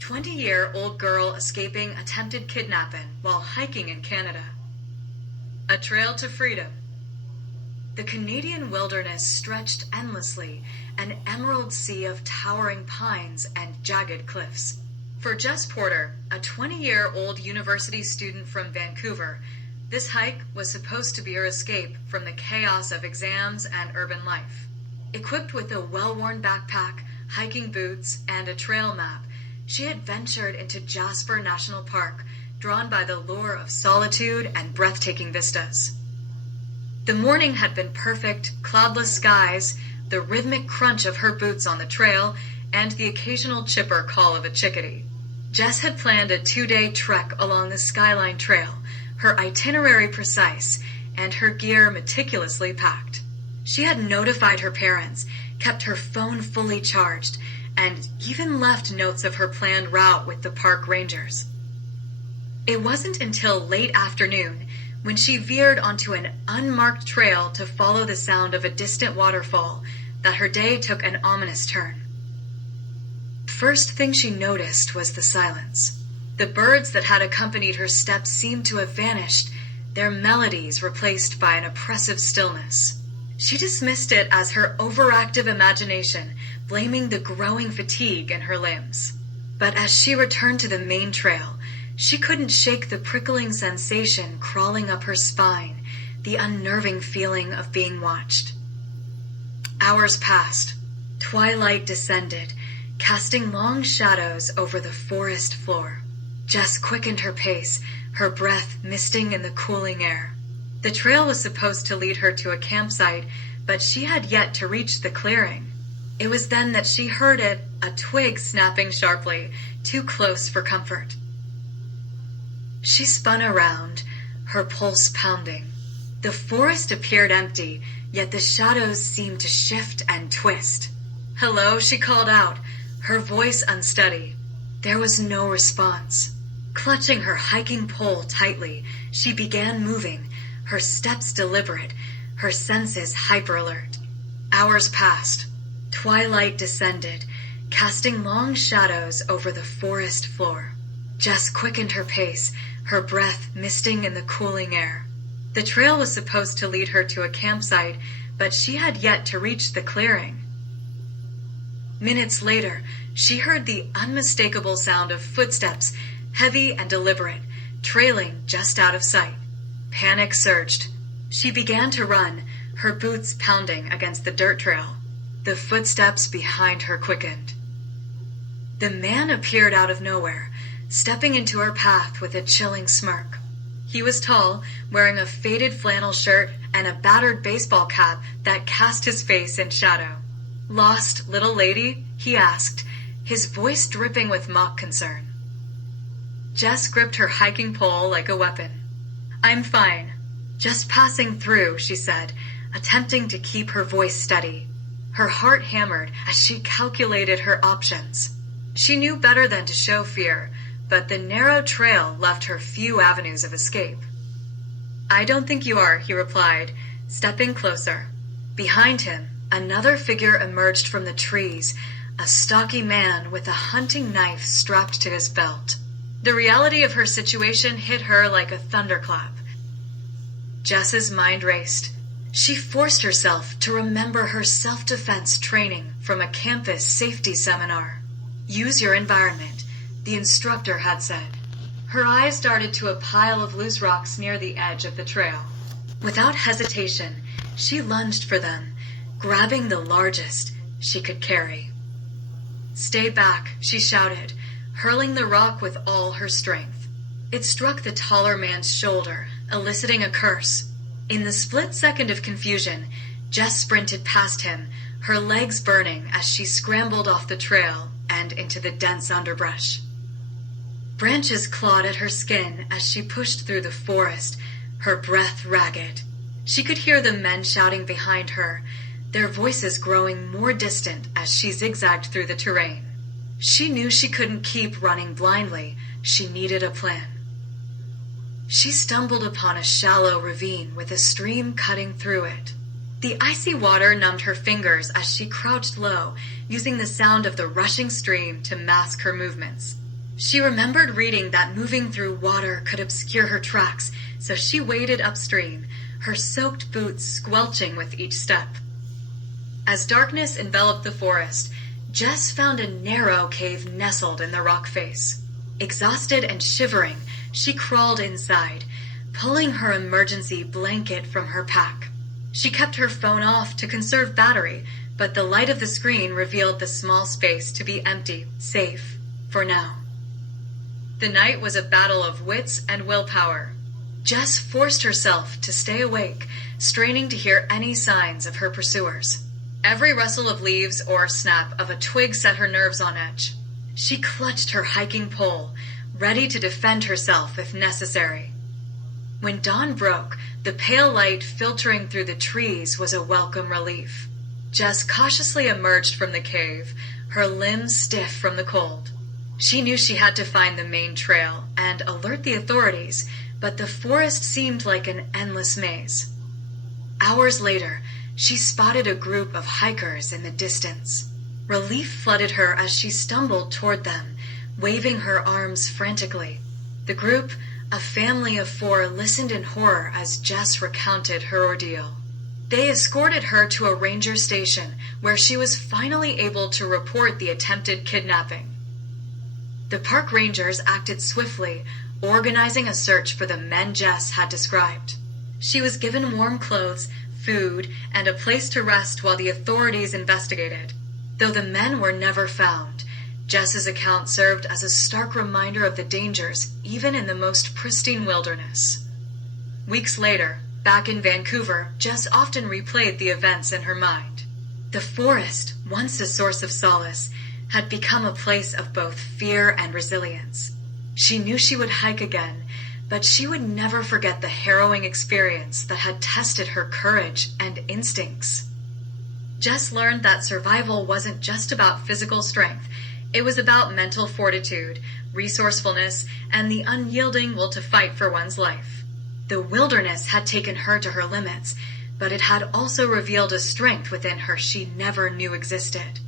20-year-old girl escaping attempted kidnapping while hiking in Canada. A trail to freedom. The Canadian wilderness stretched endlessly, an emerald sea of towering pines and jagged cliffs. For Jess Porter, a 20-year-old university student from Vancouver, this hike was supposed to be her escape from the chaos of exams and urban life. Equipped with a well-worn backpack, hiking boots, and a trail map, she had ventured into Jasper National Park, drawn by the lure of solitude and breathtaking vistas. The morning had been perfect, cloudless skies, the rhythmic crunch of her boots on the trail, and the occasional chipper call of a chickadee. Jess had planned a 2-day trek along the Skyline Trail, her itinerary precise, and her gear meticulously packed. She had notified her parents, kept her phone fully charged, and even left notes of her planned route with the park rangers. It wasn't until late afternoon, when she veered onto an unmarked trail to follow the sound of a distant waterfall, that her day took an ominous turn. First thing she noticed was the silence. The birds that had accompanied her steps seemed to have vanished, their melodies replaced by an oppressive stillness. She dismissed it as her overactive imagination, blaming the growing fatigue in her limbs. But as she returned to the main trail, she couldn't shake the prickling sensation crawling up her spine, the unnerving feeling of being watched. Hours passed. Twilight descended, casting long shadows over the forest floor. Jess quickened her pace, her breath misting in the cooling air. The trail was supposed to lead her to a campsite, but she had yet to reach the clearing. It was then that she heard it, a twig snapping sharply, too close for comfort. She spun around, her pulse pounding. The forest appeared empty, yet the shadows seemed to shift and twist. "Hello," she called out, her voice unsteady. There was no response. Clutching her hiking pole tightly, she began moving, her steps deliberate, her senses hyper-alert. Hours passed. Twilight descended, casting long shadows over the forest floor. Jess quickened her pace, her breath misting in the cooling air. The trail was supposed to lead her to a campsite, but she had yet to reach the clearing. Minutes later, she heard the unmistakable sound of footsteps, heavy and deliberate, trailing just out of sight. Panic surged. She began to run, her boots pounding against the dirt trail. The footsteps behind her quickened. The man appeared out of nowhere, stepping into her path with a chilling smirk. He was tall, wearing a faded flannel shirt and a battered baseball cap that cast his face in shadow. "Lost, little lady?" he asked, his voice dripping with mock concern. Jess gripped her hiking pole like a weapon. "I'm fine. Just passing through," she said, attempting to keep her voice steady. Her heart hammered as she calculated her options. She knew better than to show fear, but the narrow trail left her few avenues of escape. "I don't think you are," he replied, stepping closer. Behind him, another figure emerged from the trees, a stocky man with a hunting knife strapped to his belt. The reality of her situation hit her like a thunderclap. Jess's mind raced. She forced herself to remember her self-defense training from a campus safety seminar. "Use your environment," the instructor had said. Her eyes darted to a pile of loose rocks near the edge of the trail. Without hesitation, she lunged for them, grabbing the largest she could carry. "Stay back," she shouted, hurling the rock with all her strength. It struck the taller man's shoulder, eliciting a curse. In the split second of confusion, Jess sprinted past him, her legs burning as she scrambled off the trail and into the dense underbrush. Branches clawed at her skin as she pushed through the forest, her breath ragged. She could hear the men shouting behind her, their voices growing more distant as she zigzagged through the terrain. She knew she couldn't keep running blindly. She needed a plan. She stumbled upon a shallow ravine with a stream cutting through it. The icy water numbed her fingers as she crouched low, using the sound of the rushing stream to mask her movements. She remembered reading that moving through water could obscure her tracks, so she waded upstream, her soaked boots squelching with each step. As darkness enveloped the forest, Jess found a narrow cave nestled in the rock face. Exhausted and shivering, she crawled inside, pulling her emergency blanket from her pack. She kept her phone off to conserve battery, but the light of the screen revealed the small space to be empty, safe, for now. The night was a battle of wits and willpower. Jess forced herself to stay awake, straining to hear any signs of her pursuers. Every rustle of leaves or snap of a twig set her nerves on edge. She clutched her hiking pole, ready to defend herself if necessary. When dawn broke, the pale light filtering through the trees was a welcome relief. Jess cautiously emerged from the cave, her limbs stiff from the cold. She knew she had to find the main trail and alert the authorities, but the forest seemed like an endless maze. Hours later, she spotted a group of hikers in the distance. Relief flooded her as she stumbled toward them, waving her arms frantically. The group, a family of 4, listened in horror as Jess recounted her ordeal. They escorted her to a ranger station where she was finally able to report the attempted kidnapping. The park rangers acted swiftly, organizing a search for the men Jess had described. She was given warm clothes, food, and a place to rest while the authorities investigated. Though the men were never found, Jess's account served as a stark reminder of the dangers even in the most pristine wilderness. Weeks later, back in Vancouver, Jess often replayed the events in her mind. The forest, once a source of solace, had become a place of both fear and resilience. She knew she would hike again, but she would never forget the harrowing experience that had tested her courage and instincts. Jess learned that survival wasn't just about physical strength. It was about mental fortitude, resourcefulness, and the unyielding will to fight for one's life. The wilderness had taken her to her limits, but it had also revealed a strength within her she never knew existed.